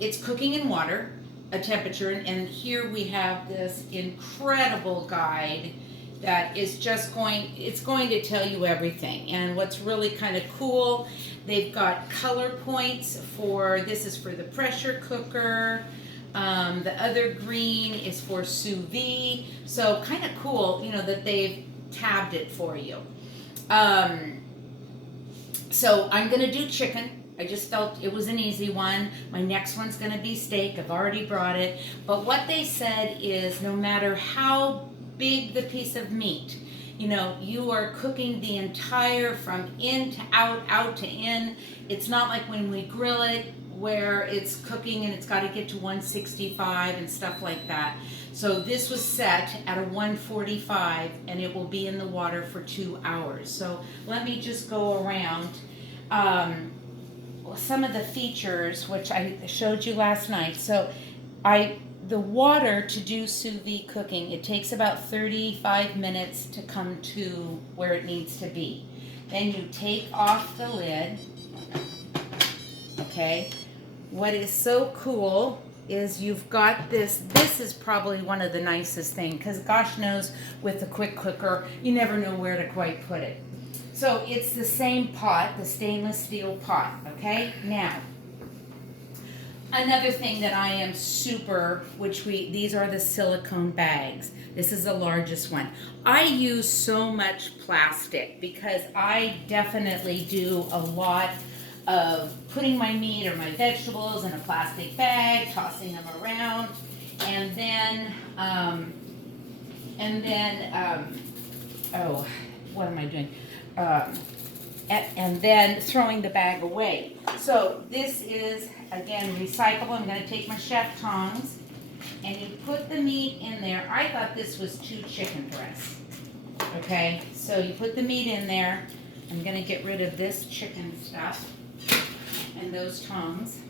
it's cooking in water, a temperature, and here we have this incredible guide that is just it's going to tell you everything. And what's really kind of cool, they've got color points this is for the pressure cooker. The other green is for Sous Vide. So kind of cool, that they've tabbed it for you. So I'm going to do chicken. I just felt it was an easy one. My next one's going to be steak. I've already brought it. But what they said is no matter how big the piece of meat, you are cooking the entire from in to out, out to in. It's not like when we grill it where it's cooking and it's got to get to 165 and stuff like that. So this was set at a 145 and it will be in the water for 2 hours. So let me just go around some of the features which I showed you last night. So the water to do sous vide cooking, it takes about 35 minutes to come to where it needs to be. Then you take off the lid. Okay. What is so cool is you've got this is probably one of the nicest things, because gosh knows with the quick cooker, you never know where to quite put it. So it's the same pot, the stainless steel pot, okay? Now, another thing that I am these are the silicone bags. This is the largest one. I use so much plastic because I definitely do a lot of putting my meat or my vegetables in a plastic bag, tossing them around, and then what am I doing? And then throwing the bag away. So this is, again, recyclable. I'm going to take my chef tongs, and you put the meat in there. I thought this was 2 chicken breasts. Okay, so you put the meat in there. I'm going to get rid of this chicken stuff and those tongs.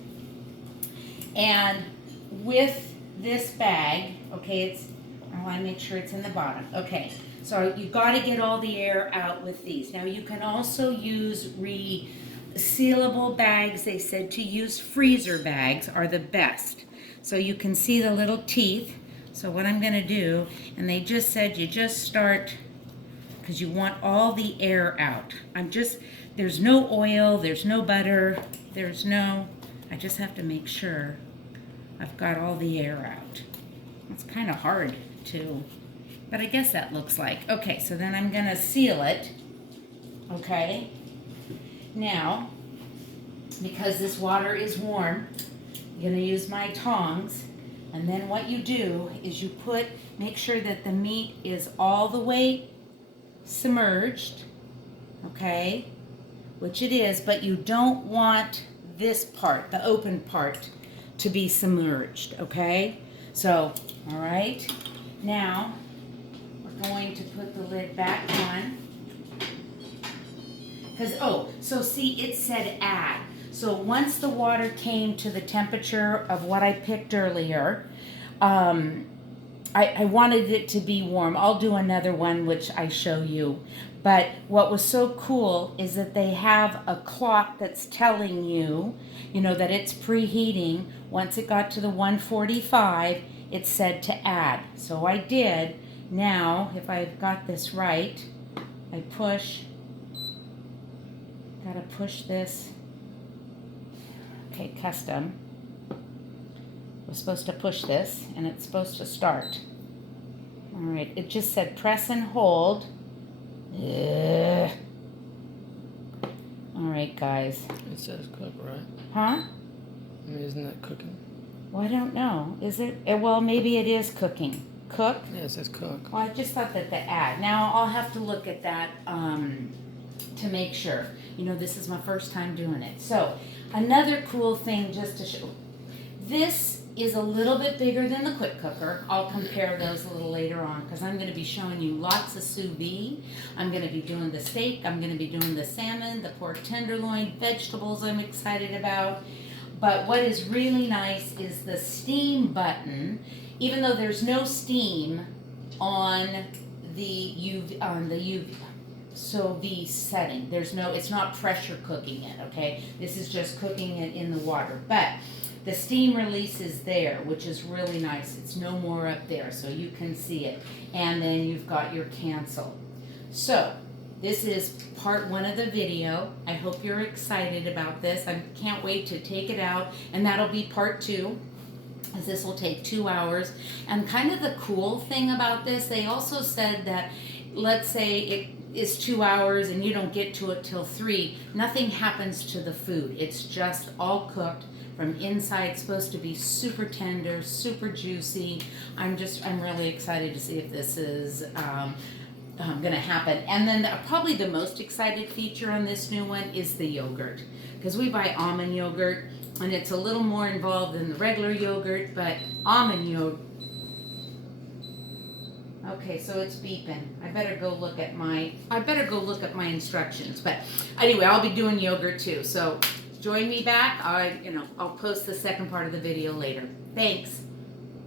And with this bag, okay, I want to make sure it's in the bottom. Okay, so you've got to get all the air out with these. Now you can also use resealable bags. They said to use freezer bags are the best. So you can see the little teeth. So what I'm going to do, and they just said you just start, because you want all the air out. There's no oil, there's no butter, I just have to make sure I've got all the air out. It's kind of hard to, but I guess that looks like. Okay, so then I'm gonna seal it, okay? Now, because this water is warm, I'm gonna use my tongs, and then what you do is you make sure that the meat is all the way submerged, okay? Which it is, but you don't want this part, the open part, to be submerged, okay? So, all right. Now, we're going to put the lid back on. So see, it said add. So once the water came to the temperature of what I picked earlier, I wanted it to be warm. I'll do another one which I show you. But what was so cool is that they have a clock that's telling you, that it's preheating. Once it got to the 145, it said to add. So I did. Now, if I've got this right, I gotta push this. Okay, custom. We're supposed to push this, and it's supposed to start. All right, it just said press and hold. Ugh. All right, guys. It says cook, right? Huh? I mean, isn't that cooking? Well, I don't know. Is it? Well, maybe it is cooking. Cook? Yeah, it says cook. Well, I just thought that the ad. Now, I'll have to look at that to make sure. This is my first time doing it. So, another cool thing just to show. This is a little bit bigger than the quick cooker. I'll compare those a little later on because I'm going to be showing you lots of sous vide. I'm going to be doing the steak. I'm going to be doing the salmon, the pork tenderloin, vegetables I'm excited about. But what is really nice is the steam button. Even though there's no steam on the sous vide setting, it's not pressure cooking it, okay? This is just cooking it in the water. But the steam release is there, which is really nice. It's no more up there, so you can see it. And then you've got your cancel. So this is part 1 of the video. I hope you're excited about this. I can't wait to take it out, and that'll be part 2, as this will take 2 hours. And kind of the cool thing about this, they also said that, let's say it is 2 hours and you don't get to it till 3, nothing happens to the food. It's just all cooked from inside. It's supposed to be super tender, super juicy. I'm really excited to see if this is gonna happen. And then probably the most excited feature on this new one is the yogurt, because we buy almond yogurt and it's a little more involved than the regular yogurt, but almond yogurt. Okay, so it's beeping. I better go look at my instructions. But anyway, I'll be doing yogurt too. So join me back. I'll post the second part of the video later. Thanks.